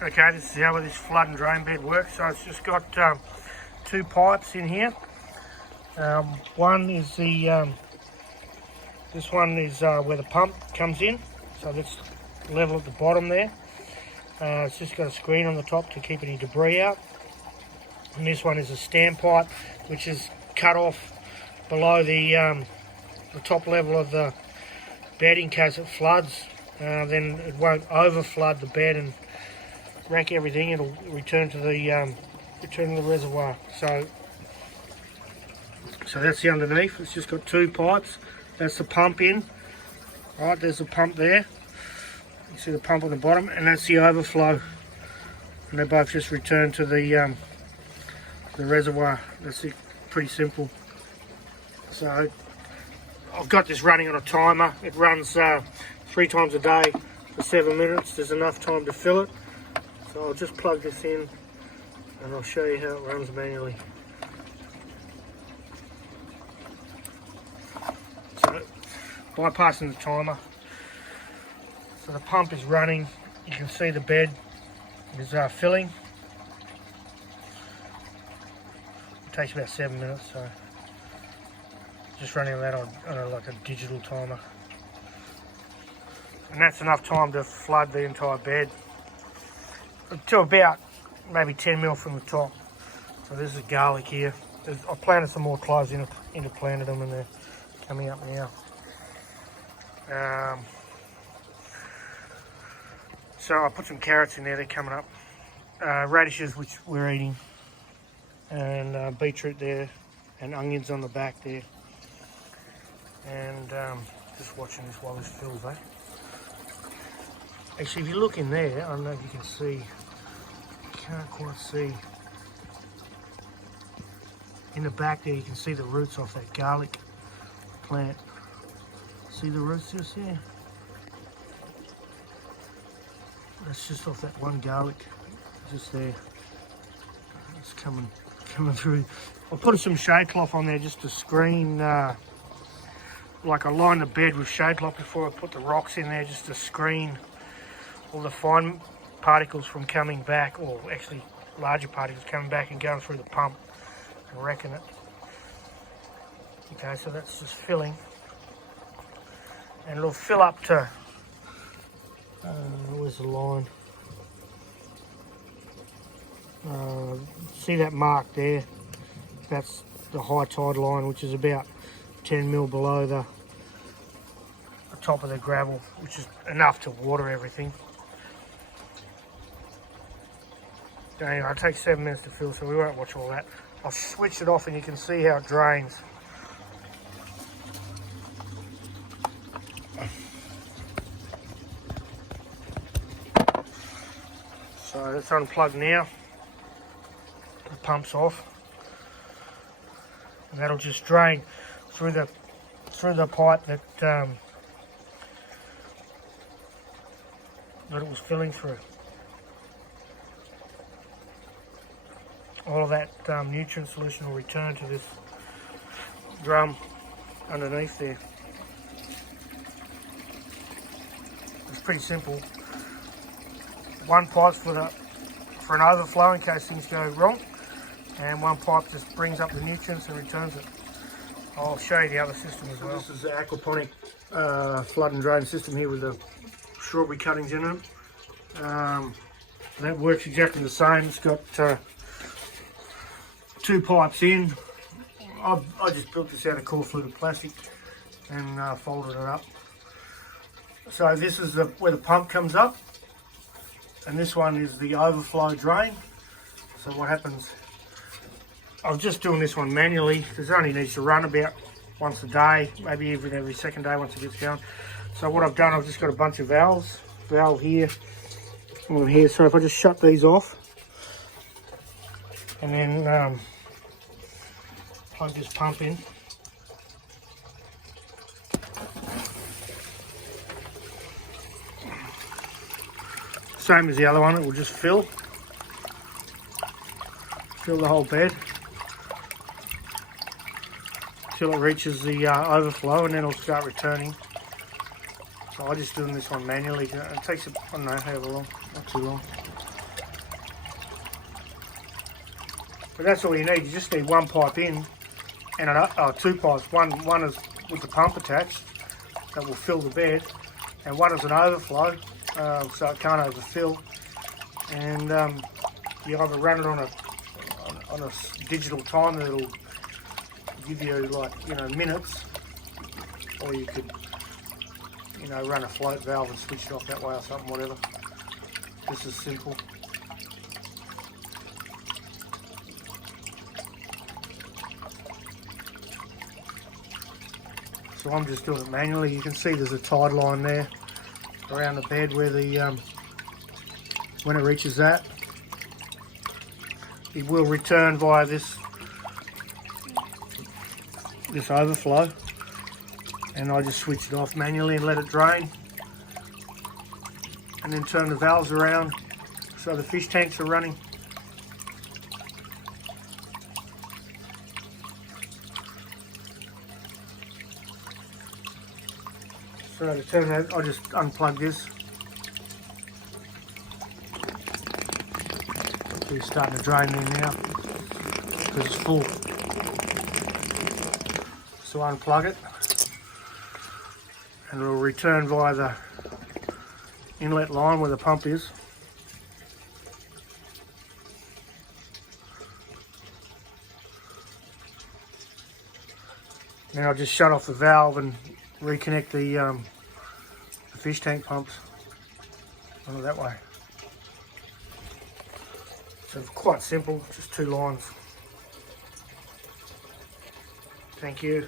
Okay, this is how this flood and drain bed works. So it's just got two pipes in here. One is the this one is where the pump comes in, so that's level at the bottom there. It's just got a screen on the top to keep any debris out. And this one is a standpipe, which is cut off below the top level of the bed in case it floods. Then it won't over flood the bed and wreck everything. It'll return to the reservoir. So that's the underneath. It's just got two pipes. That's the pump in. Right, there's the pump there. You see the pump on the bottom, and that's the overflow. And they both just return to the reservoir. That's it. Pretty simple. So I've got this running on a timer. It runs 3 times a day for 7 minutes. There's enough time to fill it. So I'll just plug this in and I'll show you how it runs manually. So bypassing the timer. So the pump is running. You can see the bed is filling. It takes about 7 minutes, so just running that on like a digital timer. And that's enough time to flood the entire bed to about maybe 10 mil from the top. So this is garlic here. I planted some more cloves interplanted them, and they're coming up now. So I put some carrots in there, they're coming up. Radishes, which we're eating, and beetroot there, and onions on the back there. And just watching this while this fills, eh? Actually, if you look in there, I don't know if you can see, you can't quite see. In the back there, you can see the roots off that garlic plant. See the roots just there? That's just off that one garlic, just there. It's coming through. I put some shade cloth on there just to screen, like I lined the bed with shade cloth before I put the rocks in there, just to screen all the fine particles from coming back, or actually larger particles coming back and going through the pump and wrecking it. Okay, so that's just filling. And it'll fill up to, where's the line? See that mark there? That's the high tide line, which is about 10 mil below the top of the gravel, which is enough to water everything. Anyway, it takes 7 minutes to fill, so we won't watch all that. I'll switch it off and you can see how it drains. So it's unplugged now. The pump's off. And that'll just drain through the pipe that it was filling through. All of that nutrient solution will return to this drum underneath there. It's pretty simple. One pipe for an overflow in case things go wrong, and one pipe just brings up the nutrients and returns it. I'll show you the other system as well. This is the aquaponic flood and drain system here with the strawberry cuttings in it. That works exactly the same. It's got 2 pipes in. I just built this out of core fluted plastic and folded it up. So this is where the pump comes up, and this one is the overflow drain. So what happens, I'm just doing this one manually because it only needs to run about once a day, maybe even every second day once it gets going. So what I've done, I've just got a bunch of valves, valve here, one here. So if I just shut these off and then plug this pump in. Same as the other one, it will just fill the whole bed till it reaches the overflow, and then it'll start returning. So I'm just doing this one manually. It takes, I don't know, however long, not too long. But that's all you need. You just need one pipe in and two pipes. One is with the pump attached that will fill the bed, and one is an overflow, so it can't overfill. And you either run it on a digital timer that'll give you, like, you know, minutes, or you could, you know, run a float valve and switch it off that way or something, whatever. This is simple. So I'm just doing it manually. You can see there's a tide line there around the bed where the when it reaches that, it will return via this overflow, and I just switch it off manually and let it drain, and then turn the valves around so the fish tanks are running. So to turn that, I just unplug this. So it's starting to drain in now because it's full. So unplug it, and it will return via the inlet line where the pump is. Then I'll just shut off the valve and reconnect the fish tank pumps that way. So it's quite simple, just 2 lines. Thank you.